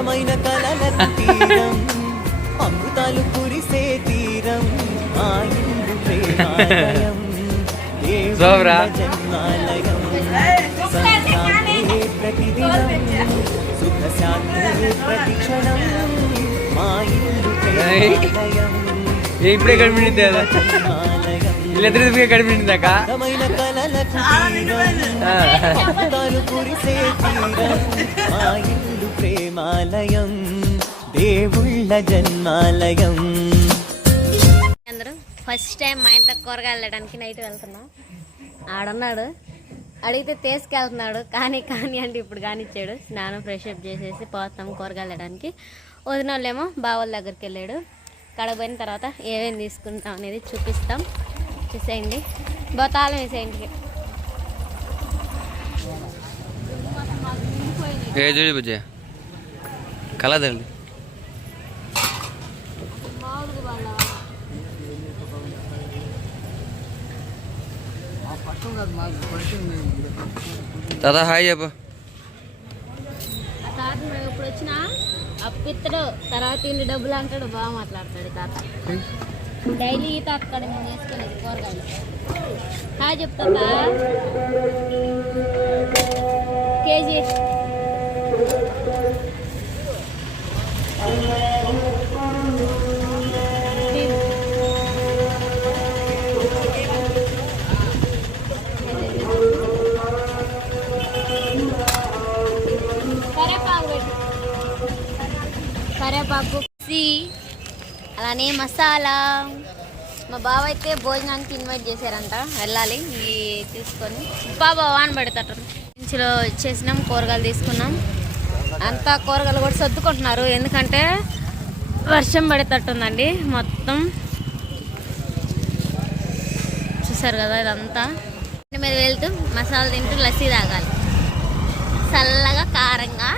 అందమైన కలలకు తీరం అమృతాలు కురిసే తీరం ఆ ఇల్లు ప్రేమాలయం దేవుళ్ళ జన్మాలయం సంక్రాంతి ప్రతిదినం సుఖ శాంతి ప్రతిక్షణం మా ఇల్లు ప్రేమాలయం ఇప్పుడే కనిపించింది వీళ్ళిద్దరు కనిపించిందాక కురిసే తీరం మా ఇల్లు ప్రేమాలయం దేవుళ్ళ జన్మాలయం. అందరూ ఫస్ట్ టైం మా ఇంట్లో కూరగాయలు వెళ్ళడానికి నైట్ వెళ్తున్నాం. ఆడన్నాడు అడిగితే తీసుకెళ్తున్నాడు కానీ అంటే ఇప్పుడు కానిచ్చాడు. స్నానం ఫ్రెష్ అప్ చేసేసి పోతాం కూరగాయలు వెళ్ళడానికి. వదిన వాళ్ళేమో బావల దగ్గరికి వెళ్ళాడు. కడగపోయిన తర్వాత ఏమేమి తీసుకుంటాం అనేది చూపిస్తాం. చూసేయండి బతాలం వేసేయండి. కలదండి తాత హాయ్ చెప్పు. తాత మేము ఇప్పుడు వచ్చినా అప్పిత్తడు తర్వాత ఇన్ని డబ్బులు అంటాడు. బాగా మాట్లాడతాడు తాత. డైలీ ఈ తాత కాడ మేము చేసుకునేది కూరగాయలు. హాయ్ చెప్తా కేజీ కరేపాకు అలానే మసాలా. మా బావ అయితే భోజనానికి ఇన్వైట్ చేశారంట, వెళ్ళాలి తీసుకొని. బాబా వాన పడతాడు. ఇంచులో వచ్చేసినాం, కూరగాయలు తీసుకున్నాం. అంతా కూరగాయలు కూడా సర్దుకుంటున్నారు ఎందుకంటే వర్షం పడేటట్టుందండి. మొత్తం చూసారు కదా ఇదంతా. మీద వెళ్తూ మసాలా తింటూ లస్సీ తాగాలి చల్లగా కారంగా.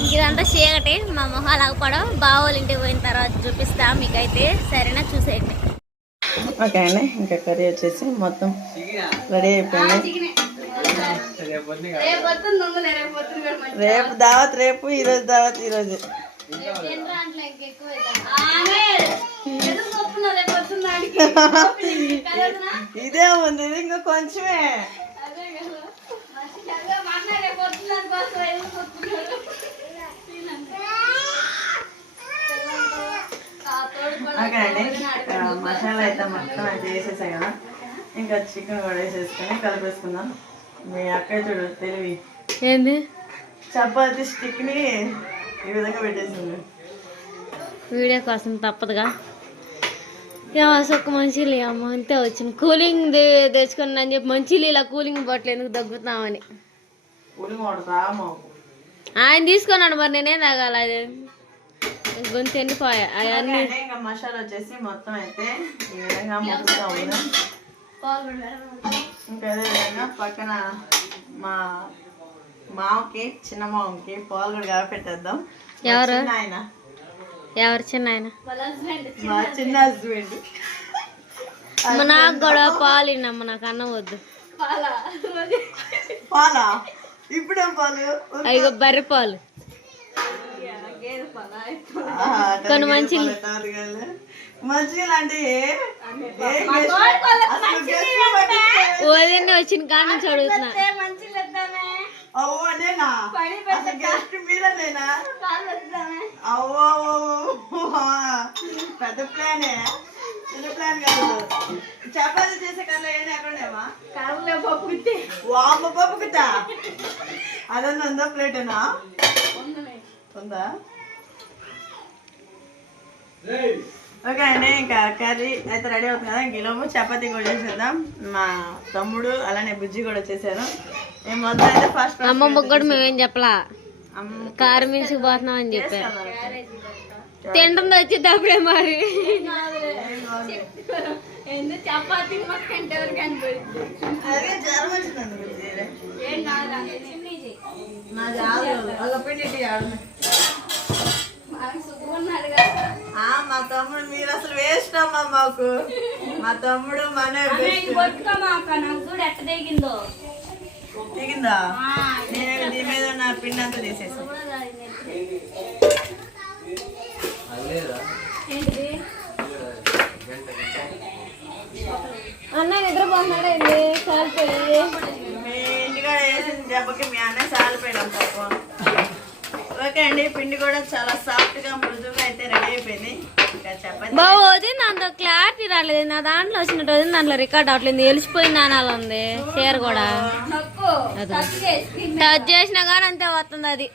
ఇంక ఇదంతా చీకటి, మా మొహాలు అవ్వడం. బావోళ్ళ ఇంటికి పోయిన తర్వాత చూపిస్తా మీకైతే. సరేనా, చూసేయండి. ఓకే అండి, ఇంకా కర్రీ వచ్చేసి మొత్తం రెడీ అయిపోయింది. రేపు దావత్ రేపు, ఈరోజు దావత్ ఈరోజు. ఇదే ఉంది, ఇంకా కొంచెమే. ఓకే అండి, మసాలా అయితే మొత్తం అయితే వేసేసాయి కదా. ఇంకా చికెన్ కూడా వేసేసుకొని కలిపేసుకుందాం. మీ అక్క చూడు తెలివి ఏంది, చపాతీ స్టిక్ని ఈ విధంగా పెట్టేసింది. వీడియో కోసం తప్పదుగా. ఒక్క మంచిలు అమ్మ అంతే వచ్చింది. కూలింగ్ తెచ్చుకున్నా అని చెప్పి మంచిలు ఇలా కూలింగ్ బాటిల్ ఎందుకు దగ్గుతామని ఆయన తీసుకున్నాడు. మరి నేనేం తాగాల, అది గొంతు ఎండిపోయా. అవన్నీ ఇంకా మసాలా వచ్చేసి మొత్తం అయితే ఈ విధంగా మొత్తం ఉన్నాం. ఇంకా అదే విధంగా పక్కన మా మామకి, చిన్న మామకి పాలు కూడా కాబెట్టేద్దాం. ఎవరు ఆయన? ఎవరు చిన్న ఆయన? మా చిన్న హస్బెండ్. నాకు కూడా పాలు ఇన్నమ్మ, నాకు అన్నం వద్దు. పాలా? ఇప్పుడేం పాలు? అయ్యో బర్రె పాలు. కొన్ని మంచి వదిన వచ్చిన కాడ నుంచి అడుగుతున్నా. పెద్ద ప్లానే, చిన్న ప్లాన్ కాదు. చపాతీ చేసే కన్నా ఏంటి ఎక్కడేమా వామ్మ పప్పు కుట్టా. అదన్నా ఉందా? ప్లేటేనా ఉందా? ఓకే అండి, ఇంకా కర్రీ అయితే రెడీ అవుతుంది కదా. గిలోము చపాతీ కూడా చేసేద్దాం. మా తమ్ముడు అలానే బుజ్జి కూడా వచ్చేసారు. మేము మొత్తం అయితే ఫస్ట్ అమ్మమ్మ కూడా మేమేం చెప్పలా, కారం మించి పోతున్నాం అని చెప్పా. తింటుంది వచ్చింది అప్పుడే. మరి చపాతీ జ్వరం వచ్చిందండి. మా తమ్ముడు మీరు అసలు వేస్ట్ అమ్మా మాకు. మా తమ్ముడు మనే దిగిందా? నేను దీని మీద నా పిండి అంతా తీసేసాను. ఓకే అండి, పిండి కూడా చాలా సాఫ్ట్ గా మృదువుగా అయితే రెడీ అయిపోయింది. ఇంకా చపాతీ బాబు వదిన దాంతో క్లారిటీ రాలేదు. నా దాంట్లో వచ్చినట్టు వదిన దాంట్లో రికార్డ్ అవట్లేదు. తెలిసిపోయిన నాణాలు ఉంది చీర కూడా. టచ్ చేసినా కానీ అంతే వస్తుంది అది.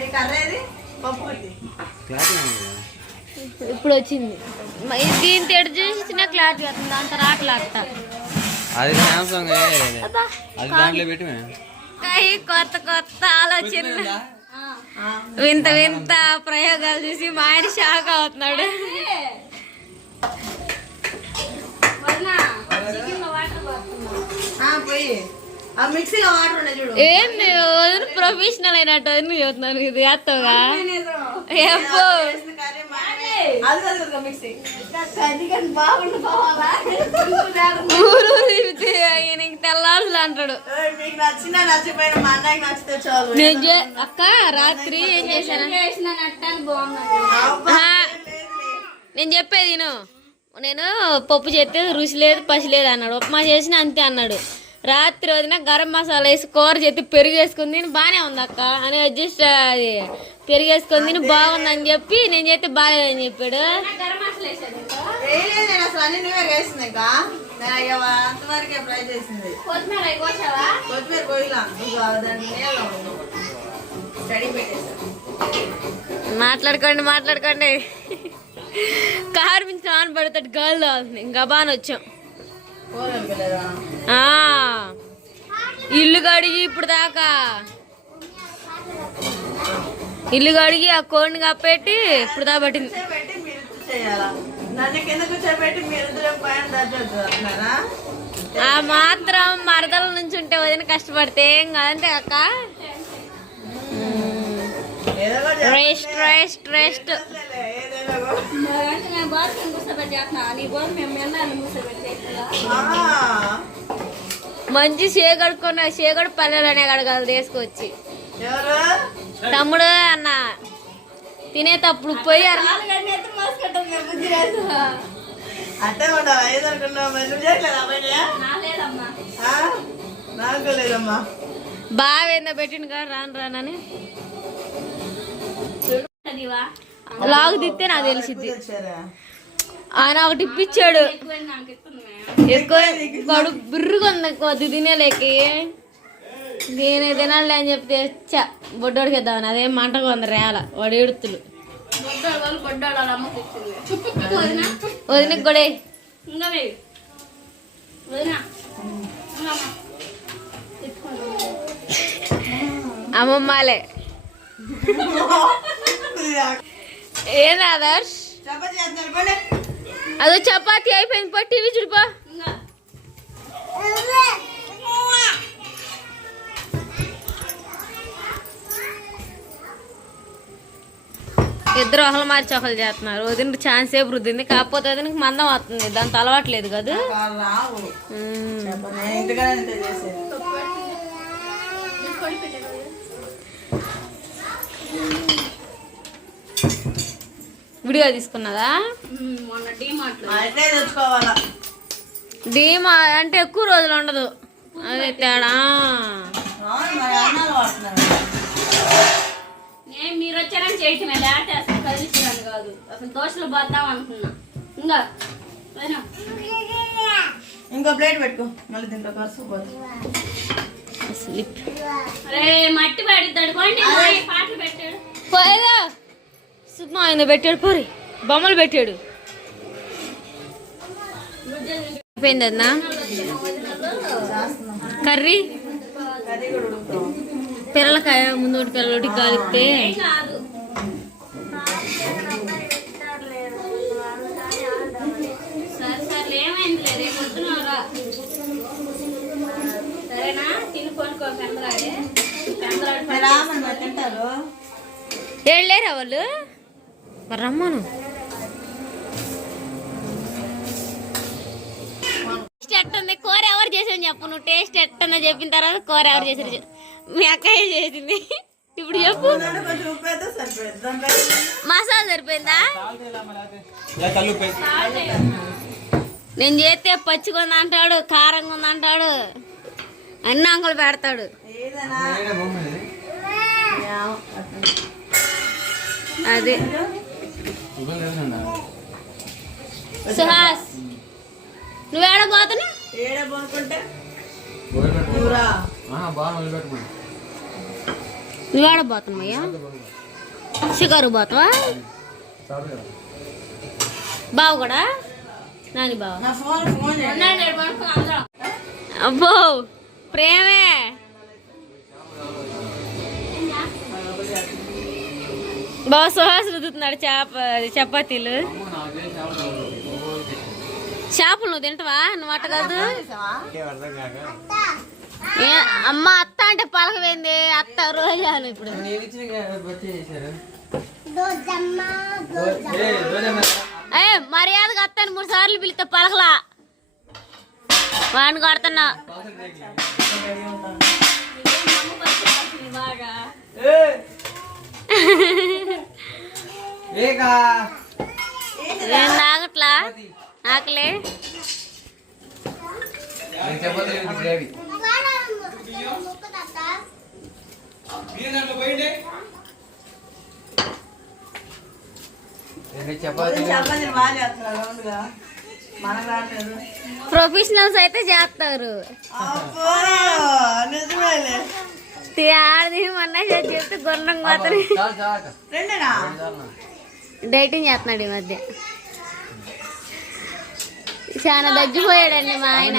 ఏ కర్ర ఏది? పప్పు గుత్తి. ఇప్పుడు వచ్చింది. దీని తెడు చేసిన క్లారిటీ వస్తుంది. దాంతో రాట్లేట అది సామ్సంగ్ అది దాంట్లో పెట్టి కొత్త కొత్త ఆలోచనలు, వింత వింత ప్రయోగాలు చూసి మా ఆయన షాక్ అవుతున్నాడు. పోయి ఆ మిక్సీలో వాటర్ ఉన్నాయి చూడు. ఏంది ప్రొఫెషనల్ అయినట్టు వదిన చూస్తున్నాను. ఇది వేస్తావుగా ఎప్పు ఊరు ఈయనకి తెల్లారులు అంటాడు. మీకు నచ్చిన నచ్చిపోయిన మా అన్నయ్యకి నచ్చితే చాలు. అక్క రాత్రి ఏం చేశాను నేను చెప్పేది నేను పప్పు చేస్తే రుచి లేదు పసి లేదు అన్నాడు. ఉప్మా చేసిన అంతే అన్నాడు. రాత్రి వదిన గరం మసాలా వేసి కూర చేతి పెరుగు వేసుకుంది బాగానే ఉంది అక్క అని అడ్జస్ట్ అది పెరుగు వేసుకుంది బాగుందని చెప్పి నేను చేస్తే బాగాలేదని చెప్పాడు. మాట్లాడుకోండి మాట్లాడుకోండి. కారు మించి ఆన్ పడతాడు గాలి అవుతుంది. ఇంకా బాగా వచ్చాం. ఇల్లు కడిగి ఇప్పుడు దాకా ఇల్లు కడిగి ఆ కోడిని కప్పెట్టి ఇప్పుడు దాకా పట్టింది. ఆ మాత్రం మరదల నుంచి ఉంటే వదిన కష్టపడితే ఏం కాదంతే అక్క. Rest rest rest. మంచి సేగడుకున్న సేగడు పల్లెలనే కడగలదు వేసుకొచ్చి. తమ్ముడు అన్న తినేటప్పుడు పోయి బావేందో పెట్టిండు కదా రాను రానని లాగు తిస్తే నాకు తెలిసిద్ది. ఆయన ఒకటి ఇప్పించాడు. ఎక్కువ కడుపు బిర్రుగా ఉంది కొద్ది తినేలేకి. నేను తినాలి అని చెప్పి తెచ్చా బొడ్డోడికి ఇద్దామని. అదేం మంటగా ఉంది రేల వాడు ఏడుతులు. వదినకి కూడా అమ్మమ్మాలే ఏం ఆదర్శ్ అదో చపాతి అయిపోయింది. పో టీవీ చూడిపో. ఇద్దరు ఒకళ్ళు మార్చి ఒకళ్ళు చేస్తున్నారు. వదిన ఛాన్స్ సేపు రుద్దింది. కాకపోతే వదినకి మందం వస్తుంది. దాంతో అలవాట్లేదు కదా. విడిగా తీసుకున్నదా? డీమా అంటే ఎక్కువ రోజులు ఉండదు. అదే తేడా. మీరు వచ్చారని చేయటమే లేకపోతే అసలు కదిలించడానికి కాదు. అసలు దోశలు పోద్దాం అనుకున్నా. ఇంకో ప్లేట్ పెట్టుకో మళ్ళీ దీంట్లో ఖర్చు మట్టి పడిద్దాడు పాటలు పెట్టాడు. పోయేదా సుమా ఆయన పెట్టాడు. పోరి బొమ్మలు పెట్టాడు. అయిపోయిందన్నా కర్రీ పిల్లలకాయ ముందు పిల్లలకి కాలిస్తే సరే ఏమైంది లేదు పొద్దునరా సరేనా తినుకోనుకో. పెందరాడే తింటారు. ఏళ్ళేరా వాళ్ళు మరి రమ్మను. టేస్ట్ ఎట్టుంది కూర ఎవరు చేసాను చెప్పు. నువ్వు టేస్ట్ ఎట్టన్నా చెప్పిన తర్వాత కూర ఎవరు చేసారు మీ అక్కయ్య చేసింది. ఇప్పుడు చెప్పు. మసాలా సరిపోయిందా? నేను చేస్తే పచ్చిగా ఉంది అంటాడు, కారంగా ఉంది అంటాడు, అన్ని అంకులు పెడతాడు. అది సుహాస్ నువ్వేడ పోతున్నా ఏడే పోనుకుంటే నువ్వేడ పోతున్నావయ్యా షికారు పోతావా బావు కూడా నాని బావ నా ఫోన్ చేయండి. అబ్బో ప్రేమే బావ సుహాస్ రుద్దుతున్నాడు చపాతీలు చేపలు నువ్వు తింటావా నువ్వు అట్ట కాదు అమ్మ అత్త అంటే పలకవేంది అత్త రోజాను ఇప్పుడు మర్యాదగా అత్తని 3 సార్లు పిలిస్తే పలకలా వాడిని కొడుతున్నా ఏం తాగట్లా ఆకలే చపాతీలు బాగా చేస్తున్నారు రౌండ్గా. మనకు రావట్లేదు. ప్రొఫెషనల్స్ అయితే చేస్తారు అబ్బో, నిజమేలే. ఆడది మొన్న చెప్తే గుర్రం పోతారు రెండేనా? డైటింగ్ చేస్తున్నాడు ఈ మధ్య చాలా తగ్గిపోయాడండి మా ఆయన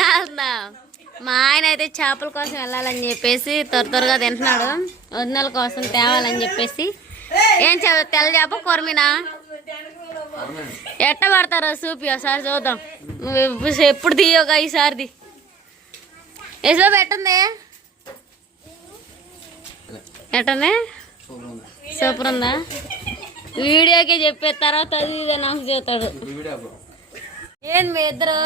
కాదా మా ఆయన అయితే చేపల కోసం వెళ్ళాలని చెప్పేసి త్వరగా తింటున్నాడు వదినల కోసం తేవాలని చెప్పేసి ఏం తెల్ల చేప కొరమినా ఎట్ట పడతారో చూపి ఒకసారి చూద్దాం నువ్వు ఎప్పుడు తీయగా ఈసారిది ఎసో పెట్టండి ఎట్టండి సూపర్ ఉందా వీడియోకి చెప్పే తర్వాత అది ఇదే నాకు చెబుతాడు ఏం మీ ఇద్దరు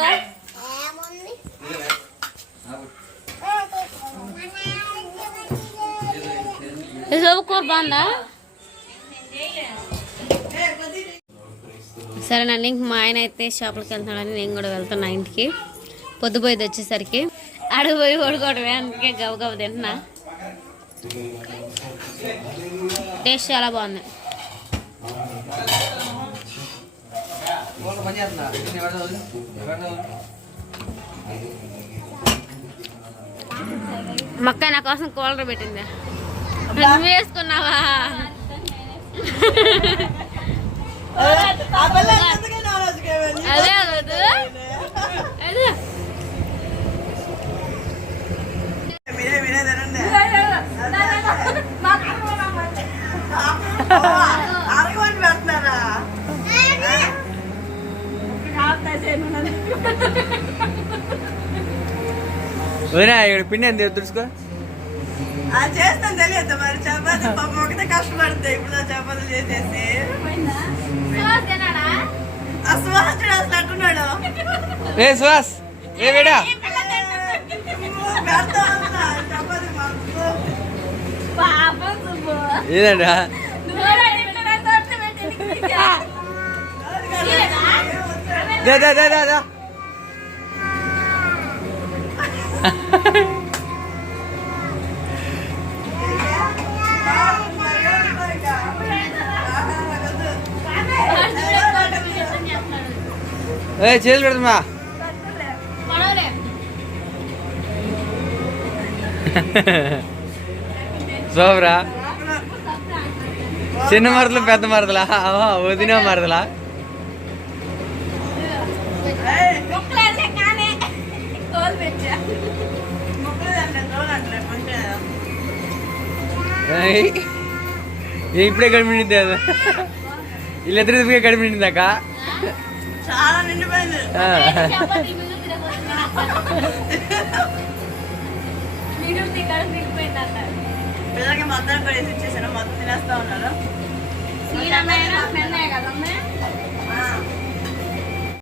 కూర బాగుందా సరేనండి ఇంక మా ఆయన అయితే షాపులకి వెళ్తున్నాడని నేను కూడా వెళ్తున్నా ఇంటికి పొద్దుపోయేది వచ్చేసరికి అడుగు పోయి ఓడుకోవడమే అందుకే గబగబ తింటున్నా టేస్ట్ చాలా బాగుంది మక్క నా కోసం కూలర్ పెట్టింది నువ్వు వేసుకున్నావా అదే అవ్వదు అదే పిండి ఎంత తెలుసుకో చేస్తాను తెలియదు మరి చపాతీ పాపం ఒకటే కష్టపడతాయి ఇప్పుడు చపాతీలు చేసేసి అసలు అట్టున్నాడు ఏ సుహాస్ ఏ వేడా ఏదండా చేసి పెడతామా సోబరా చిన్న మరదలు పెద్ద మరదలా వదిన మరదలా ఇప్పుడే కడిపిండింది వీళ్ళిద్దరి కడిపిండిందాక చాలా నిండిపోయింది పిల్లలకి మొత్తం కూడా వేసి ఇచ్చేసాను మొత్తం తినేస్తా ఉన్నారు